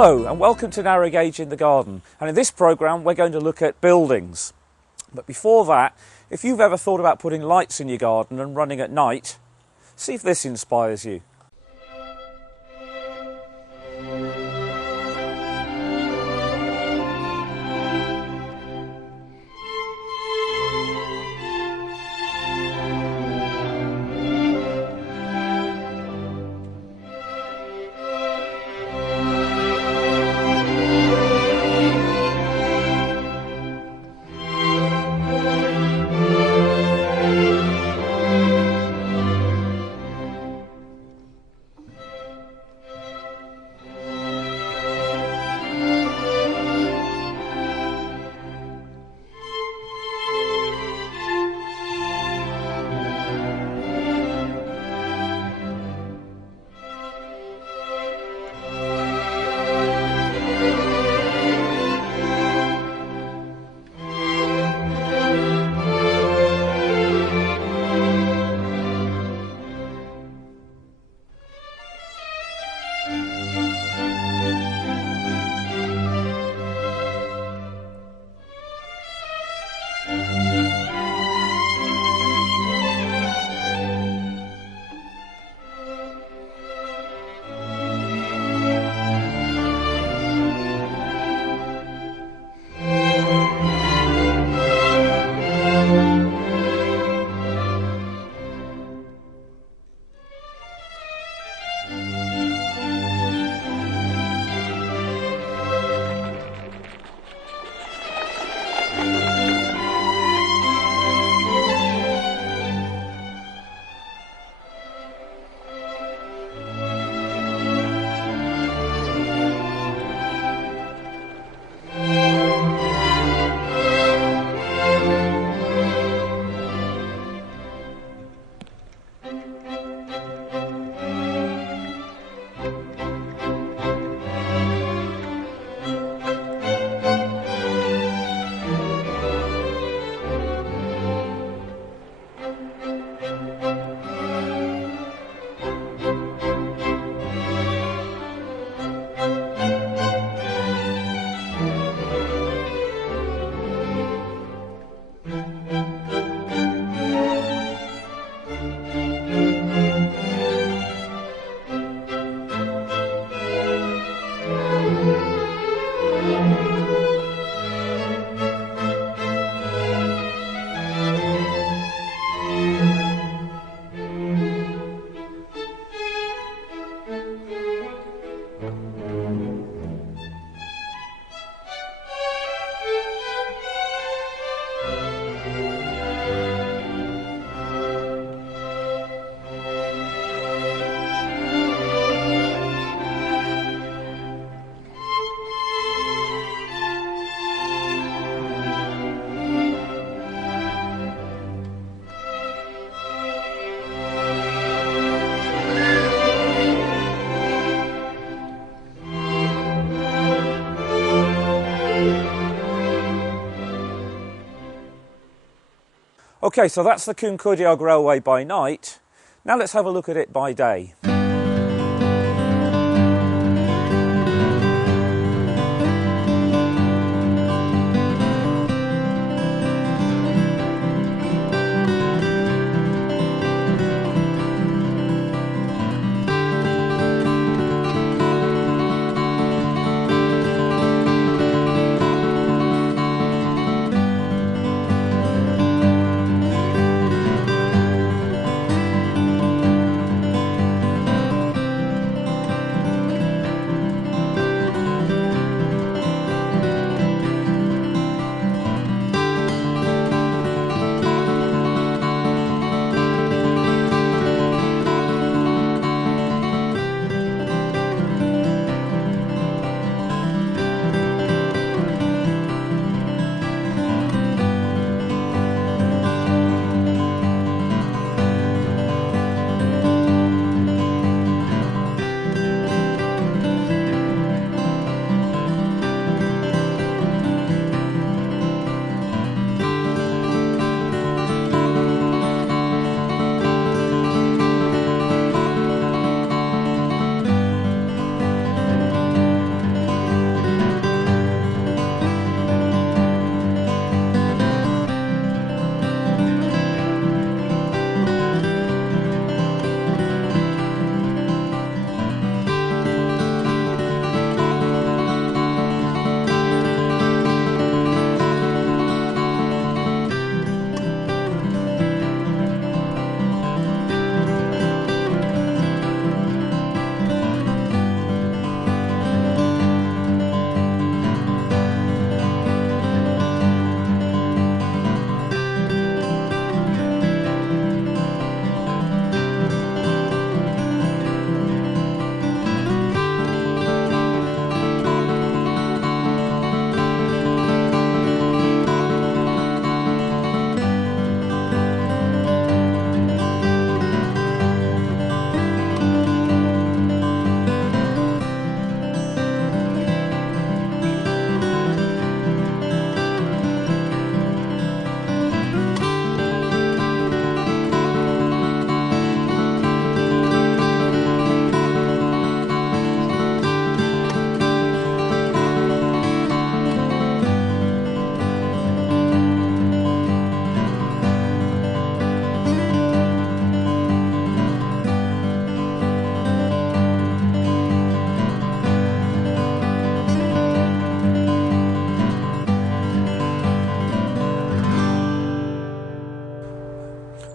Hello and welcome to Narrow Gauge in the Garden, and in this programme we're going to look at buildings. But before that, if you've ever thought about putting lights in your garden and running at night, see if this inspires you. Okay, so that's the Cwmcoediog Railway by night. Now let's have a look at it by day.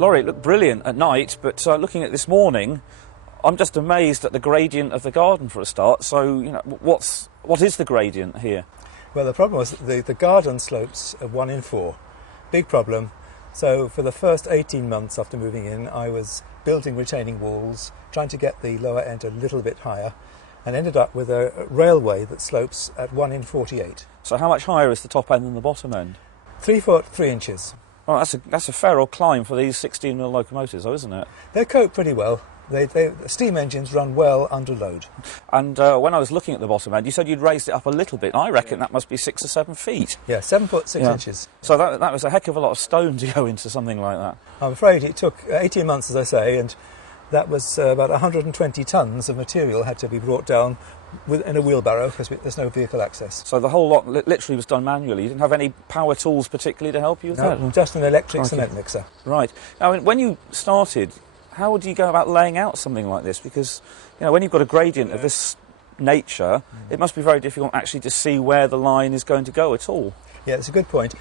Lawrie, it looked brilliant at night, but looking at this morning, I'm just amazed at the gradient of the garden for a start. So, you know, what is the gradient here? Well, the problem was that the garden slopes are 1 in 4. Big problem. So for the first 18 months after moving in, I was building retaining walls, trying to get the lower end a little bit higher, and ended up with a railway that slopes at 1 in 48. So how much higher is the top end than the bottom end? 3 foot 3 inches. Well, that's a fair old climb for these 16mm locomotives, though, isn't it? They cope pretty well. Steam engines run well under load. And when I was looking at the bottom end, you said you'd raised it up a little bit. I reckon that must be 6 or 7 feet. Yeah, 7 foot 6 inches. So that was a heck of a lot of stone to go into something like that. I'm afraid it took 18 months, as I say, and that was about 120 tonnes of material had to be brought down in a wheelbarrow because there's no vehicle access. So the whole lot literally was done manually. You didn't have any power tools particularly to help you with that? No, just an electric cement mixer. Right. Now, when you started, how would you go about laying out something like this? Because, you know, when you've got a gradient of this nature, it must be very difficult actually to see where the line is going to go at all. Yeah, it's a good point.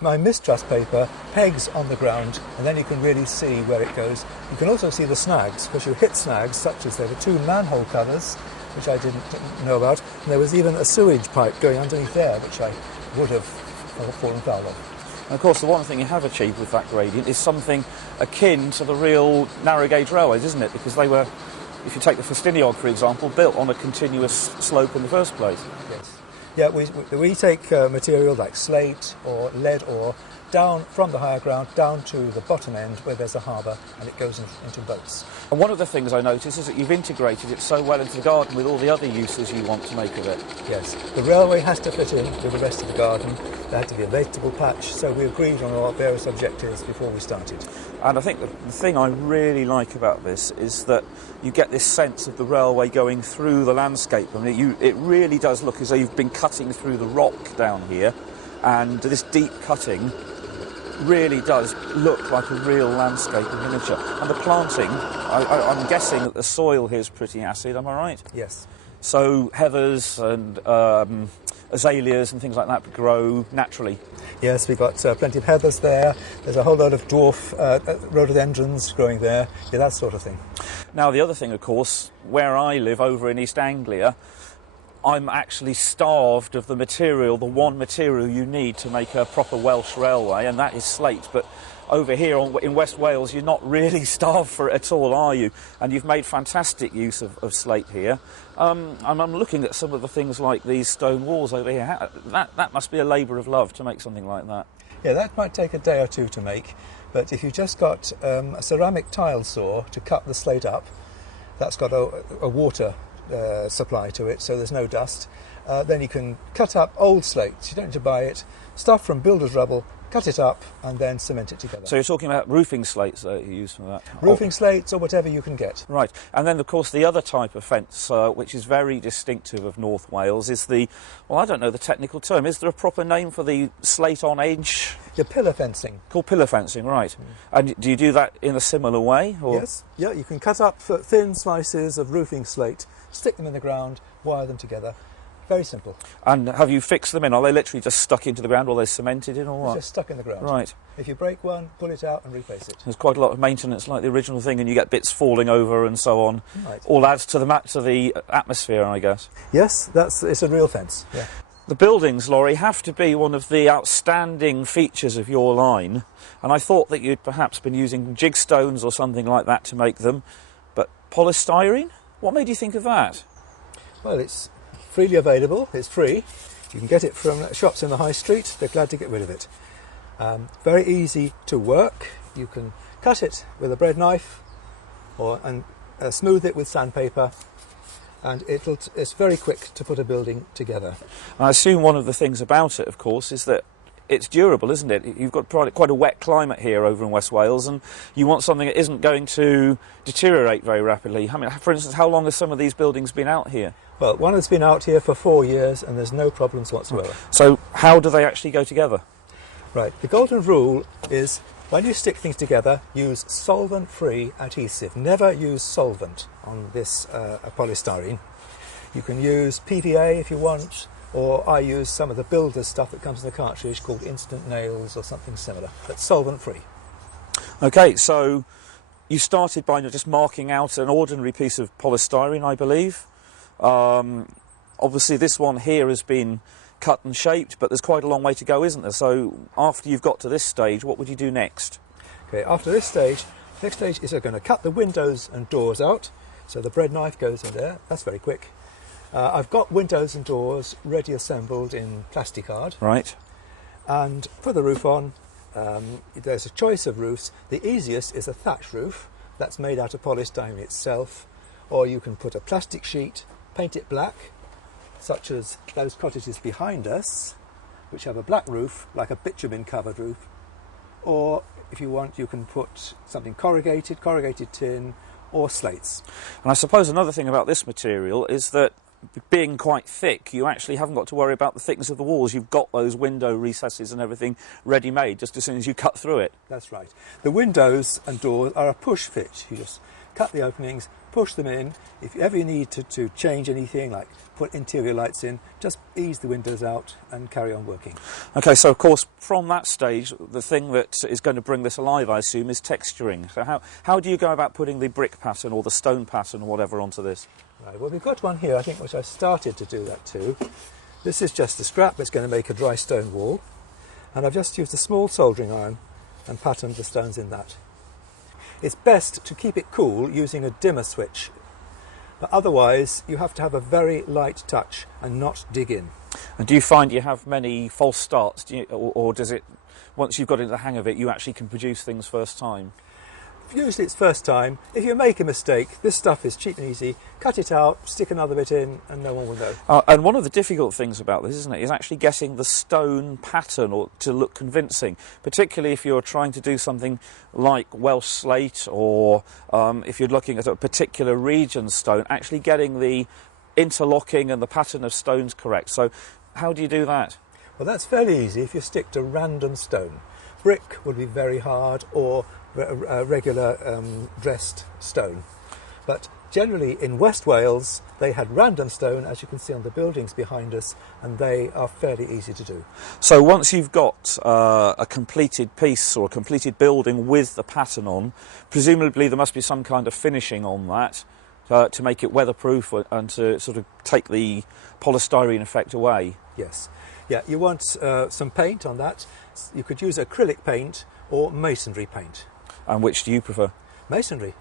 My mistrust paper pegs on the ground, and then you can really see where it goes. You can also see the snags, because you hit snags, such as there were 2 manhole covers, which I didn't know about, and there was even a sewage pipe going underneath there, which I would have fallen foul of. And of course, the one thing you have achieved with that gradient is something akin to the real narrow gauge railways, isn't it? Because they were, if you take the Cwmcoediog, for example, built on a continuous slope in the first place. Yes. Yeah, we take material like slate or lead ore down from the higher ground down to the bottom end where there's a harbour, and it goes into boats. And one of the things I noticed is that you've integrated it so well into the garden with all the other uses you want to make of it. Yes, the railway has to fit in with the rest of the garden. There had to be a vegetable patch, so we agreed on our various objectives before we started. And I think the thing I really like about this is that you get this sense of the railway going through the landscape. I mean, it really does look as though you've been cutting through the rock down here, and this deep cutting really does look like a real landscape in miniature. And the planting, I'm guessing that the soil here is pretty acid, am I right? Yes. So heathers and azaleas and things like that grow naturally. Yes, we've got plenty of heathers there. There's a whole load of dwarf rhododendrons growing there, yeah, that sort of thing. Now, the other thing, of course, where I live over in East Anglia, I'm actually starved of the material, the one material you need to make a proper Welsh railway, and that is slate. But over here in West Wales, you're not really starved for it at all, are you? And you've made fantastic use of slate here. And I'm looking at some of the things like these stone walls over here. That must be a labour of love to make something like that. Yeah, that might take a day or two to make, but if you've just got a ceramic tile saw to cut the slate up, that's got a water supply to it, so there's no dust. Then you can cut up old slates. You don't need to buy it. Stuff from builder's rubble, cut it up, and then cement it together. So you're talking about roofing slates that you use for that? Roofing slates or whatever you can get. Right. And then, of course, the other type of fence, which is very distinctive of North Wales, is the, well, I don't know the technical term. Is there a proper name for the slate on edge? The pillar fencing. Called pillar fencing, right. And do you do that in a similar way? Or? Yes. Yeah, you can cut up thin slices of roofing slate, stick them in the ground, wire them together. Very simple. And have you fixed them in? Are they literally just stuck into the ground, or are they cemented in, or what? Just stuck in the ground. Right. If you break one, pull it out and replace it. There's quite a lot of maintenance like the original thing, and you get bits falling over and so on. Right. All adds to the atmosphere, I guess. Yes, it's a real fence. Yeah. The buildings, Lawrie, have to be one of the outstanding features of your line, and I thought that you'd perhaps been using jig stones or something like that to make them, but polystyrene? What made you think of that? Well, it's freely available, it's free. You can get it from shops in the high street. They're glad to get rid of it. Very easy to work. You can cut it with a bread knife and smooth it with sandpaper, and it's very quick to put a building together. I assume one of the things about it, of course, is that it's durable, isn't it? You've got quite a wet climate here over in West Wales, and you want something that isn't going to deteriorate very rapidly. I mean, for instance, how long have some of these buildings been out here? Well, one has been out here for 4 years, and there's no problems whatsoever. So how do they actually go together? Right, the golden rule is when you stick things together, use solvent-free adhesive. Never use solvent on this polystyrene. You can use PVA if you want, or I use some of the builder's stuff that comes in the cartridge called instant nails or something similar, but solvent-free. Okay, so you started by just marking out an ordinary piece of polystyrene, I believe. Obviously this one here has been cut and shaped, but there's quite a long way to go, isn't there? So after you've got to this stage, what would you do next? Okay, after this stage, next stage is I'm going to cut the windows and doors out. So the bread knife goes in there. That's very quick. I've got windows and doors ready assembled in plasticard. Right. And put the roof on. There's a choice of roofs. The easiest is a thatch roof that's made out of polystyrene itself, or you can put a plastic sheet, paint it black, such as those cottages behind us, which have a black roof, like a bitumen covered roof. Or if you want, you can put something corrugated tin, or slates. And I suppose another thing about this material is that being quite thick, you actually haven't got to worry about the thickness of the walls. You've got those window recesses and everything ready-made just as soon as you cut through it. That's right. The windows and doors are a push fit. You just cut the openings, push them in. If you ever need to change anything, like put interior lights in, just ease the windows out and carry on working. Okay, so of course from that stage, the thing that is going to bring this alive, I assume, is texturing. So how do you go about putting the brick pattern or the stone pattern or whatever onto this? Right, well, we've got one here, I think, which I started to do that too. This is just a scrap that's going to make a dry stone wall, and I've just used a small soldering iron and patterned the stones in that. It's best to keep it cool using a dimmer switch, but otherwise you have to have a very light touch and not dig in. And do you find you have many false starts, or does it, once you've got into the hang of it, you actually can produce things first time? Usually it's first time. If you make a mistake, this stuff is cheap and easy. Cut it out, stick another bit in, and no one will know. And one of the difficult things about this, isn't it, is actually getting the stone pattern to look convincing, particularly if you're trying to do something like Welsh slate, or if you're looking at a particular region stone, actually getting the interlocking and the pattern of stones correct. So how do you do that? Well, that's fairly easy if you stick to random stone. Brick would be very hard, or a regular dressed stone. But generally in West Wales they had random stone, as you can see on the buildings behind us, and they are fairly easy to do. So once you've got a completed piece or a completed building with the pattern on, presumably there must be some kind of finishing on that to make it weatherproof and to sort of take the polystyrene effect away. Yes. Yeah, you want some paint on that. You could use acrylic paint or masonry paint. And which do you prefer? Masonry.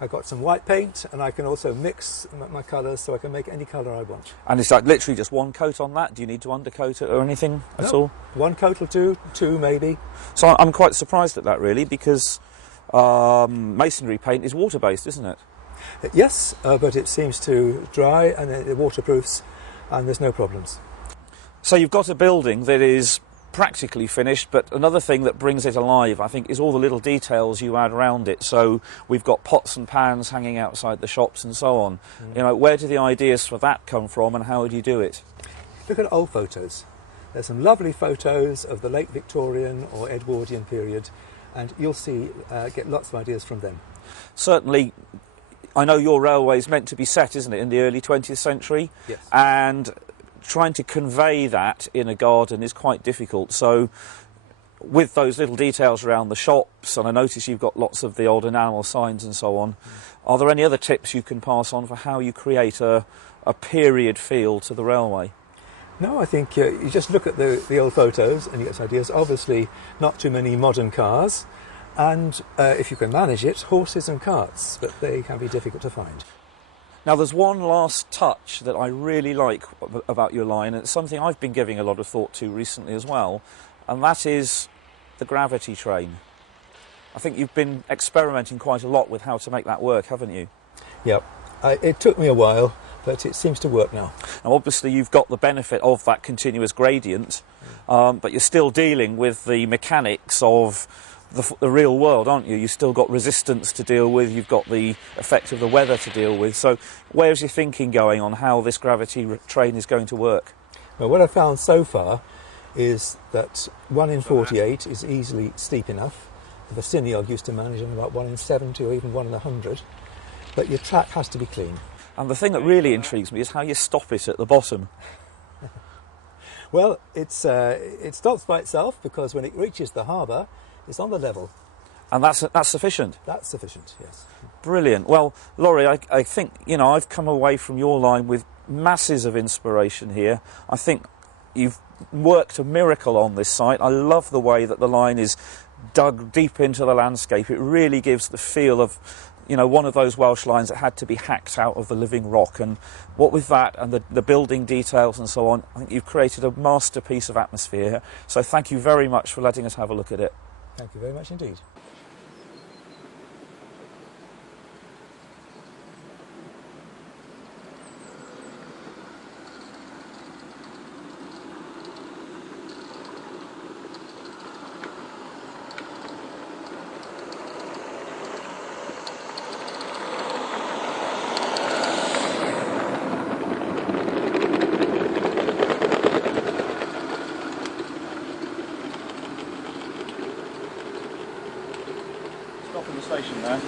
I've got some white paint, and I can also mix my colours so I can make any colour I want. And it's like literally just one coat on that? Do you need to undercoat it or anything at all? One coat will do, two maybe. So I'm quite surprised at that, really, because masonry paint is water-based, isn't it? Yes, but it seems to dry and it waterproofs, and there's no problems. So you've got a building that is practically finished, but another thing that brings it alive, I think, is all the little details you add around it. So we've got pots and pans hanging outside the shops and so on. You know, where do the ideas for that come from, and how do you do it? Look at old photos. There's some lovely photos of the late Victorian or Edwardian period, and you'll see, get lots of ideas from them. Certainly, I know your railway's meant to be set, isn't it, in the early 20th century? Yes. And trying to convey that in a garden is quite difficult. So with those little details around the shops, and I notice you've got lots of the old enamel signs and so on, are there any other tips you can pass on for how you create a period feel to the railway? No, I think you just look at the old photos and you get ideas. Obviously not too many modern cars, and if you can manage it, horses and carts, but they can be difficult to find. Now there's one last touch that I really like about your line, and it's something I've been giving a lot of thought to recently as well, and that is the gravity train. I think you've been experimenting quite a lot with how to make that work, haven't you? Yep. It took me a while, but it seems to work now. Now obviously you've got the benefit of that continuous gradient, but you're still dealing with the mechanics of the real world, aren't you? You've still got resistance to deal with, you've got the effect of the weather to deal with. So where's your thinking going on how this gravity train is going to work? Well, what I've found so far is that 1 in 48 is easily steep enough. The Cwmcoediog used to manage in about 1 in 70 or even 1 in 100. But your track has to be clean. And the thing that really intrigues me is how you stop it at the bottom. Well, it stops by itself because when it reaches the harbour, it's on the level. And that's sufficient? That's sufficient, yes. Brilliant. Well, Lawrie, I think, you know, I've come away from your line with masses of inspiration here. I think you've worked a miracle on this site. I love the way that the line is dug deep into the landscape. It really gives the feel of, you know, one of those Welsh lines that had to be hacked out of the living rock. And what with that and the building details and so on, I think you've created a masterpiece of atmosphere. So thank you very much for letting us have a look at it. Thank you very much indeed. Stopping the station there.